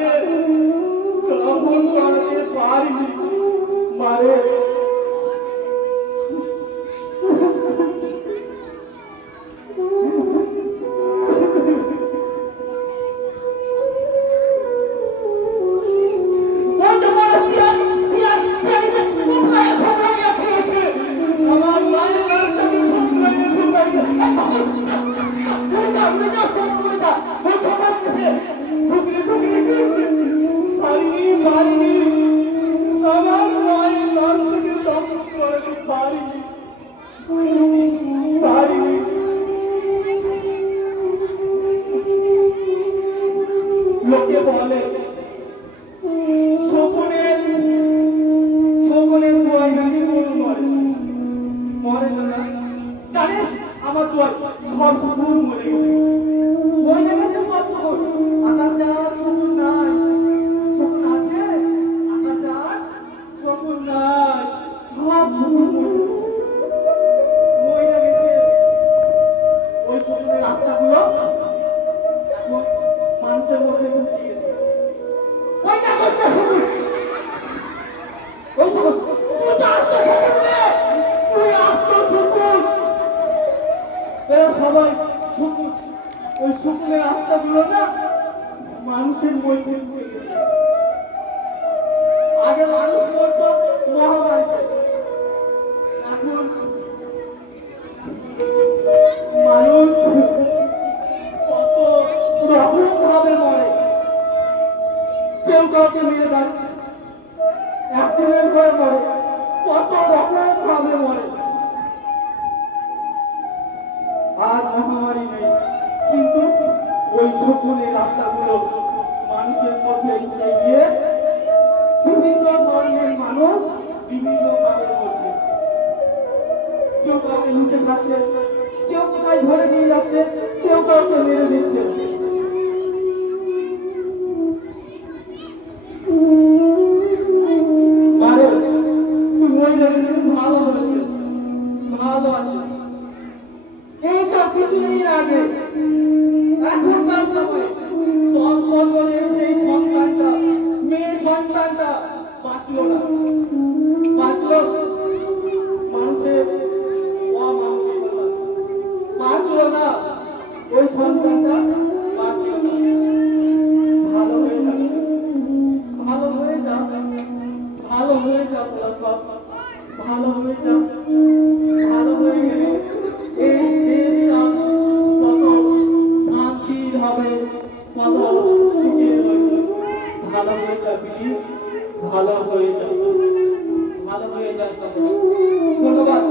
তাকে গ্রহণ করতে পারিনি মারে। লোকে বলে শকুনের দোয়াই নাকি গরু মরে, মরে না জানিস? আমার দোয়াই সব শকুন মরে গেছে, মরে গেছে সব শকুন। আকাশে আর শকুন নাই, শকুন আছে আকাশে আর শকুন নাই, সব শকুন মরে গেছে। ওই শকুনের আত্মাগুলো এখন মানুষের মধ্যে ঢুকে গেছে। ওইটা করতে শুরু ওই শকুন তুই আসতে শুনলে তুই আসতে শুকুন এরা সবাই শকুন। ওই শকুনের আত্মাগুলো না মানুষের মধ্যে ঢুকে গেছে। আগে মানুষ মরতো মহামারীতে, এখন মানুষ কত রকম ভাবে মরে। কেউ কাউকে মেরে দেয়, অ্যাক্সিডেন্ট করে মরে, কত রকম ভাবে মরে। আর মহামারী নেই, কিন্তু ওই শকুনের আত্মাগুলো মানুষের মধ্যে ঢুকে গিয়ে বিভিন্ন ধরনের মানুষ বিভিন্ন ভাবে মরছে। কেউ কাউকে লুটে খাচ্ছে, কেউ কোথায় ধরে নিয়ে যাচ্ছে, কেউ কাউকে মেরে দিচ্ছে। ভালো হয়েছে, ভালো আছে। এইটা কিছুদিন আগে এখনকার সময় 10 বছরের সেই সন্তানটা, মেয়ে সন্তানটা বাঁচলো না, বাঁচলো মানুষের অমানবিকতা, বাঁচলো না ওই সন্তানটা, বাঁচলো না। ভালো হয়ে যাবে, ভালো হয়ে যাবে, ভালো হয়ে যাবে, সব ভালো হয়ে যাবে। ভালো হয়ে গেলে এই দেশটা কত শান্তির হবে, কত সুখের হবে। ভালো হয়ে যাবে, ভালো হয়ে যাবে, ভালো হয়ে যাবে। ধন্যবাদ।